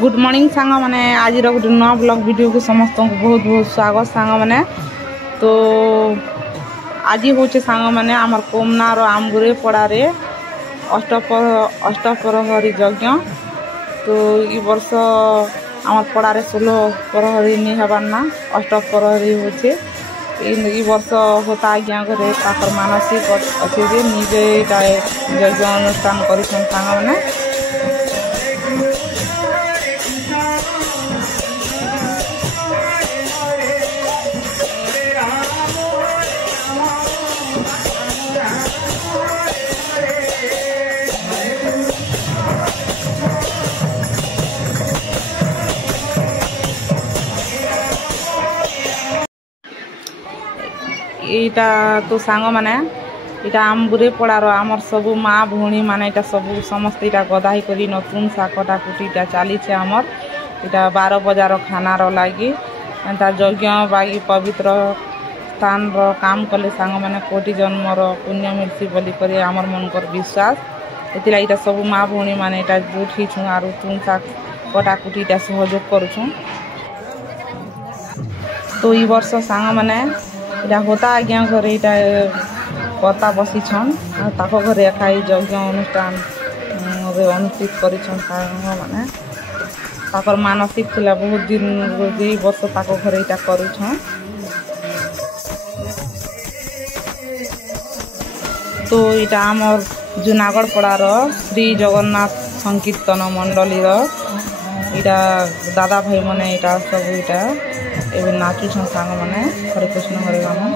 Good morning सांग मैंने आज गोटे नुआ ब्लॉग वीडियो को समस्त को बहुत बहुत स्वागत सांग मैंने। तो आज हूँ सांग मैंने आमर कोमनार आमगुरे पड़ारे अष्टप्रहरी यज्ञ। तो ये वर्ष आम पड़ारे 16 प्रहरी नहीं हबार ना अष्टप्रहरी होचे। ये वर्ष होता आज्ञा घरे ताकर मानसिक अच्छे निजे यज्ञ अनुष्ठान कर सांग मैंने। यहाँ तो सांग मैंने यहाँ आमगुरे पड़ार आमर सबू माँ भौणी माने सबू समस्त गदाही कर नतुन शाग कटाकुटी चली आमर यहाँ 12 बजार खानार लगी एंता यज्ञ बागी पवित्र स्थान काम कले सांग मैंने कोटि जन्मर पुण्य मिलसी बोलिक आमर मनकर विश्वास। ये सब माँ भौणी माने जुटी छुँ आर तुन शाग कटाकुटी सहयोग करुँ। तो ये वर्ष सांग मैंने इटा होता आज्ञा घरे इटा कर्ता बसी छन ताक घरे एका यज्ञ अनुष्ठान अनुष्ठित कर माने ताकर मानसिक थिला बहुत दिन 2 वर्ष ताक घरे इटा करुछन। तो इटा आमर जूनागढ़ पड़ार श्री जगन्नाथ संकीर्तन मंडली इटा दादा भाई मने इटा सब इटा एवं नाचुछन सांग मैंने हरे कृष्ण हरे राम।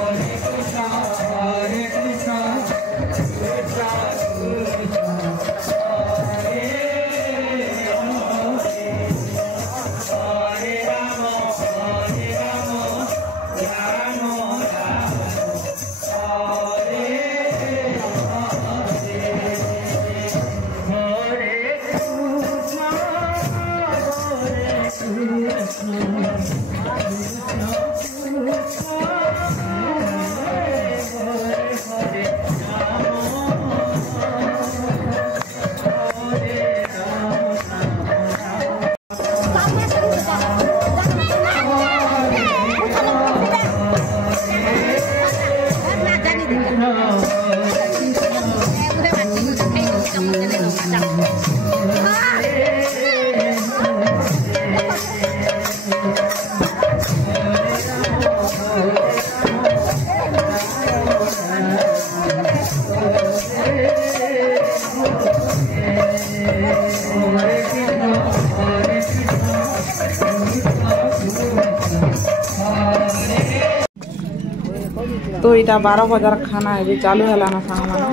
तो इटा 12 बजार खाना है चालू है ना सांग माने।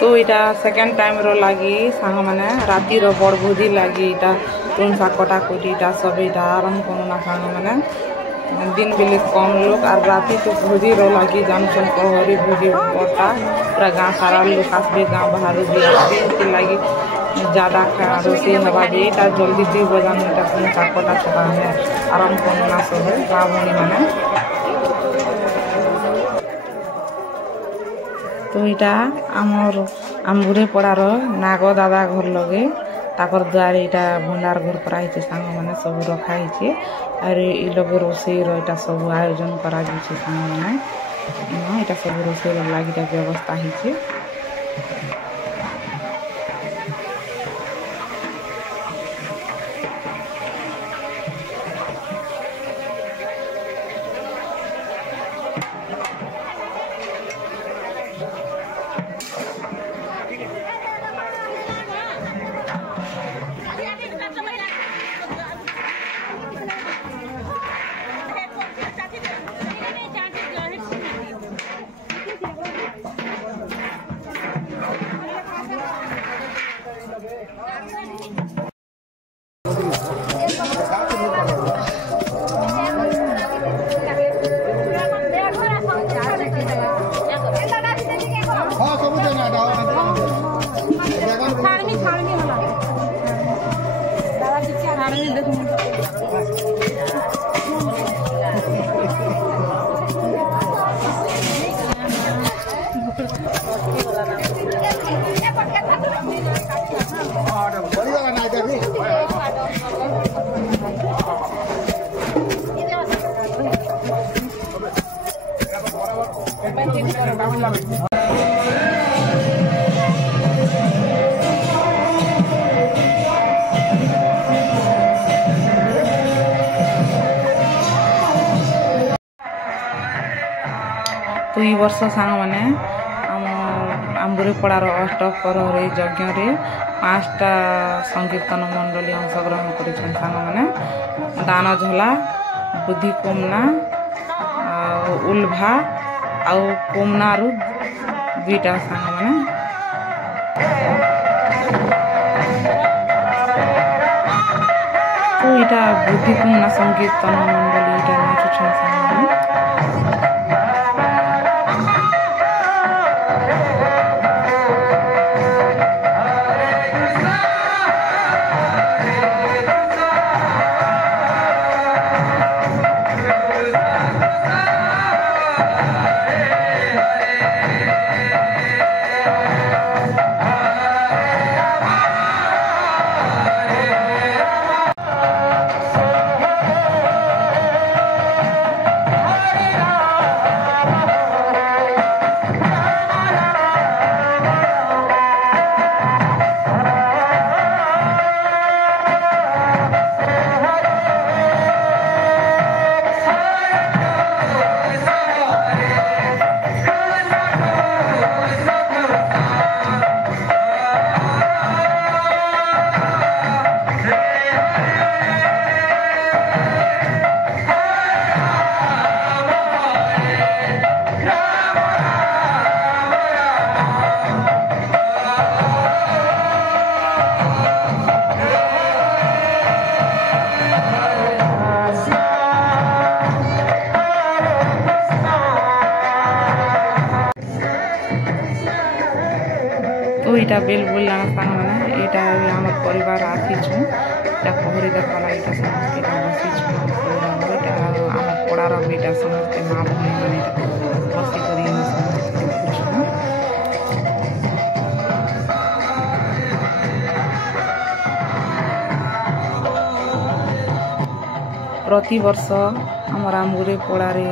तो इटा सेकेंड टाइम रो लगी सांग माने राती रो बड़ भोजी लगी इटा तुन शाग कटाकुटी सब इटा आरंभ करूँ ना सांग माने। दिन बेले कम लोग और राती तो भोजी रो लगी जानसन प्रहरी भोजी बड़ता पूरा गाँव सारा लोग आसबे गाँव बाहर भी आसबे लगी ज़्यादा रोषे हवा जे जल्दी 2 बजा में शाग कटा छटा है आरम्भ करना सब गाँव भौणी माने। तो यहाँ आमर आमगुरे पड़ार नाग दादा घर लगे ताकर द्वार यहाँ भंडार घर कराई सांग मैंने सब रखाई और ये लोग रोषे रा सब आयोजन करा सांग मैंने यहाँ सब रोषे लगी व्यवस्था है। ई वर्ष सांग मैंने आम्बुरीपड़ार अष्टप्रहरी यज्ञ 5टा संकीर्तन मंडली अंशग्रहण कर सांग मैंने दान झला बुद्धि कोमना उल्भा आउ कोमना रु 2टा सांग मैंने तो इटा बुद्धि कोमना संकीर्तन मंडली इटा नाचुछन सांग मैंने तो इटा बेल बोलना सांग मैंने इटा आम परिवार आसीचु इटा पहरी देखा लगे समस्ते बसीचु आम पड़ार इटा समस्ते माँ भाई मैंने बसिक प्रति वर्ष आमर आम्बुरीपड़ारे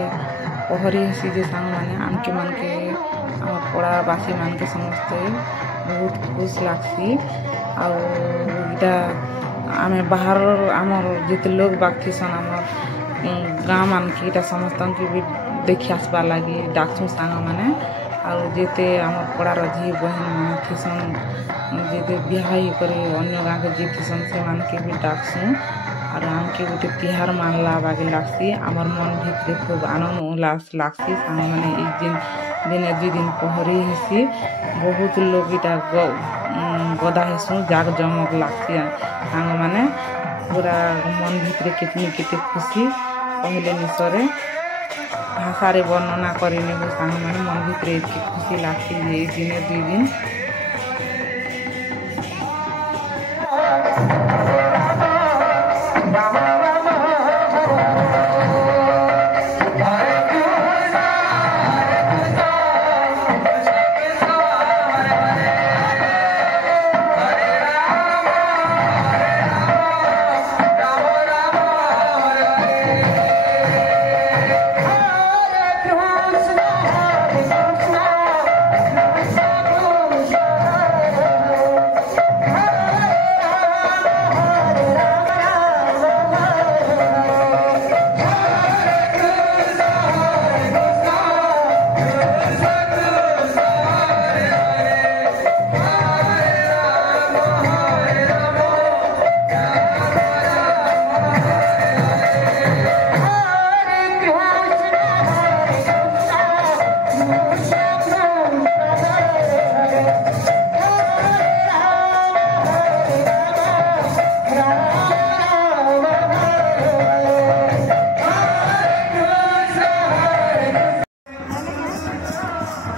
पहरी हेसी जे सांग मैंने आमके मानके आम पड़ाबासी मानके समस्ते बहुत खुश लागसी आटा आम बाहर आमर जिते लोग बागीसन आम गाँ मान के इटा समस्त भी देखी आसबार लगी डाकसु सांग मैंने आते आम पड़ार झी बहन मान थीसन जिते बिहा कर अन्य गाँव के जी थीसन से मान के भी डाकसु और आमके गोटे तिहार मानला बागे लागसी आमर मन भितर खूब आनंद उल्लास लागसी सांग मैंने एक दिन दिने 2 दिन पहरी हेसी बहुत लोग इटा गदा हेसु जाक जमक लागसी सांग मैंने पूरा मन भितर कितनी केते खुशी कहले निसरे भाषा रे वर्णना करिने हो सांग मैंने मन भितर इतनी खुशी लागसी जे दिने 2 दिन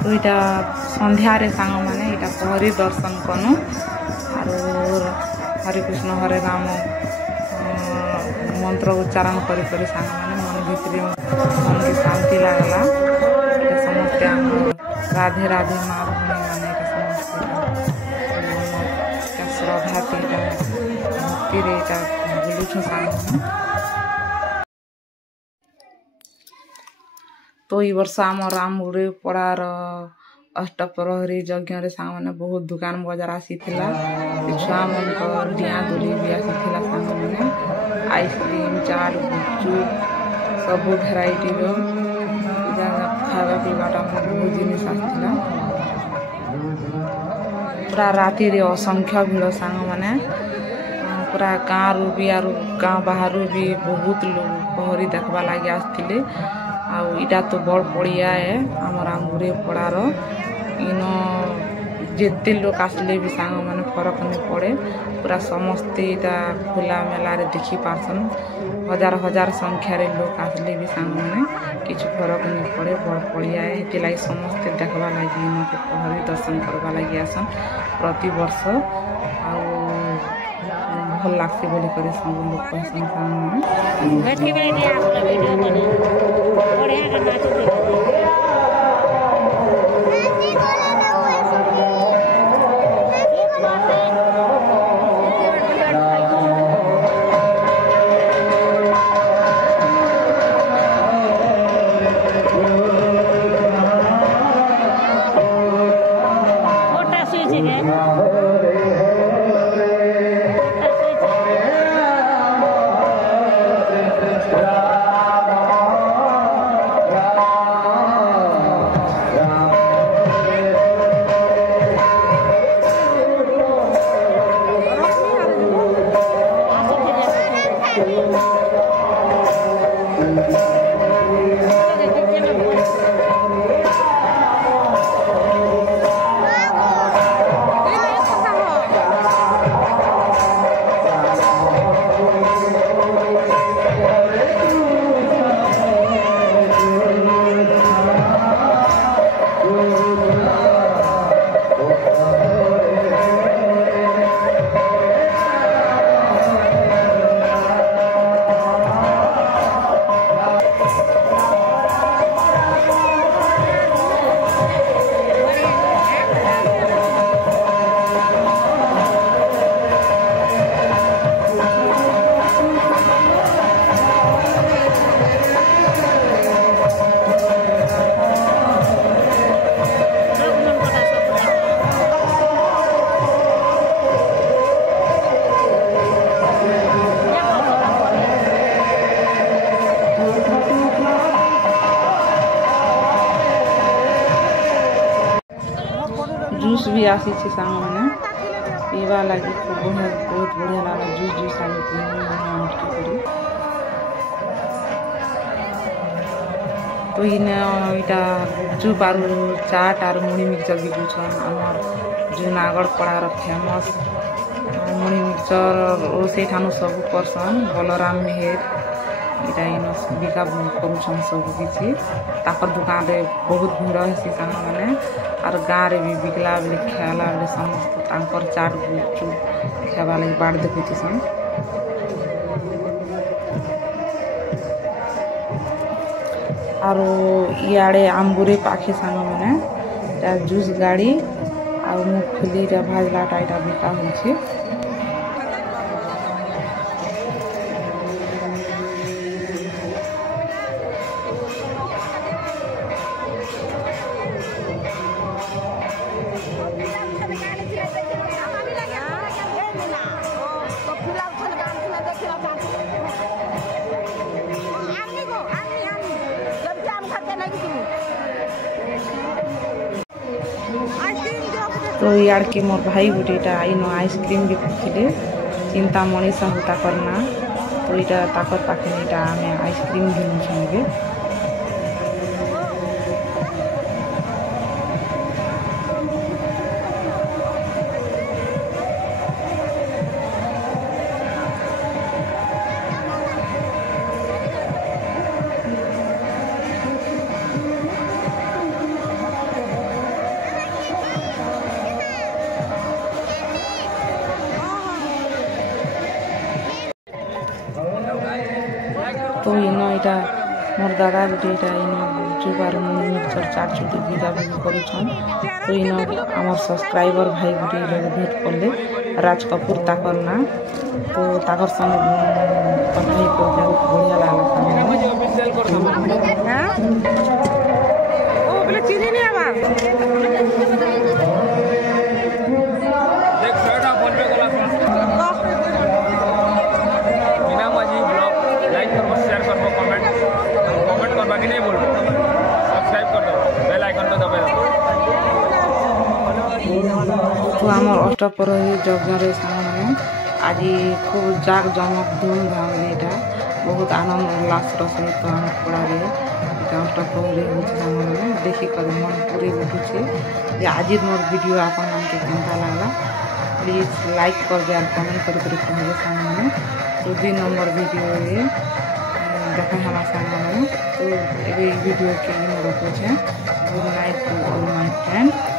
तो यहाँ संध्यारे सांग मैंने यहाँ पहरी दर्शन कनु और हरे कृष्ण हरे राम मंत्र उच्चारण कर सांग मैंने मन भीतर मन की शांति लगला समस्ते आम राधे राधे माँ भूमि मैंने समस्ते श्रद्धा भक्ति बुलुछु सांग तो ये वर्ष आमर आम्बुरीपड़ार अष्टप्रहरी यज्ञ सांग मैंने बहुत दुकान बजार आसी छुआ मन डिया दुली भी आसी सांग मैंने आइसक्रीम चाट गुपचुप सब भेराइटी खाଇବା ପିଇବାଟା ବହୁତ ଜିନିଷ ଆସିଥିଲା। ପୁରା ରାତିରେ ଅସଂଖ୍ୟ ଭିଡ଼ ସାଙ୍ଗମାନେ ପୁରା ଗାଁରୁ ବି ଆରୁ ଗାଁ ବାହାରୁ ବି ବହୁତ ଲୋକ ପହଁରି ଦେଖିବା ଲାଗି ଆସିଥିଲେ। ଆଉ ଇଟା ତ ବଡ଼ ପଡ଼ିଆ ଆମର ଆମ୍ବୁରେ ପଡ଼ାର ଇନ ଯେତେ ଲୋକ ଆସିଲେ ବି ସାଙ୍ଗମାନେ ଫରକ ନାଇଁ ପଡ଼େ। ପୁରା ସମସ୍ତେ ଇଟା ଖୋଲା ମେଲାରେ ଦେଖି ପାରସନ୍। ହଜାର ହଜାର ସଂଖ୍ୟାରେ ଲୋକ ଆସିଲେ ବି ସାଙ୍ଗମାନେ କିଛି ଫରକ ନାଇଁ ପଡ଼େ। ବଡ଼ ପଡ଼ିଆ ହେଥିଲାଗି ସମସ୍ତେ ଦେଖିବା ଲାଗି ଇନକେ ପହଁରି ଦର୍ଶନ କରିବା ଲାଗି ଆସନ୍ ପ୍ରତିବର୍ଷ। ଆଉ ଭଲ ଲାଗ୍ସି ବୋଲି କରି ସବୁ ଲୋକ କହେସନ୍ ସାଙ୍ଗମାନେ। जूस भी आसी सामने पीवा लगी बहुत बढ़िया लगा। जूस आगे तो इटा गुपचुप आर चाट आर मुढ़ी मिक्सचर बिकुछन। आमर जूनागढ़ पड़ार फेमस मुढ़ी मिक्सचर से सब करसन। बलराम मेहर इटा इन बिका करुछन सब किसी ताकर दुकान रे बहुत भीड़ हेसी सामान मैंने आर गाँव रे भी बिकला बेले खाला बेले समस्त तांकर चाट गुपचुप खावा लगी बाट देखुछन। आरो इे आंबुरे पाखे सांग मैंने जूस गाड़ी आ मुगफली भाजलाटा यहाँ बिका हो। तो यार के मोर भाई गोटेटा इन आइसक्रीम बिकुले चिंतामणि साहू ताकर ना। तो यहाँ ताकर पाखे यहाँ आम आइसक्रीम घिनुछे। तो इन यहाँ मोर दादा गोटे इन जुबार मिक्सचर चाट चुटी बिका बिकी करुछन। तो इन आम सब्सक्राइबर भाई गोटे भेट कले राज कपूर ताकर ना। तो ताकर संग कथा बहुत बढ़िया लागला। कमेंट करवा कि नहीं बोलो सब्सक्राइब कर दो। तो आम अष्टप्रहरी यज्ञ सामने आज खूब जाक जमक धूमधाम यहाँ बहुत आनंद उल्लास सहित आम पड़े अष्टप्रहरी होने देखिक मन पूरी उठुचे। आज मोर वीडियो आपण मानके केनता लगला प्लीज लाइक कर दे और कमेंट कर कहे सामने। तो 2 नंबर वीडियो ये देखा हमारा सामने। तो ये वीडियो के रखुचे। Good night to all my friend.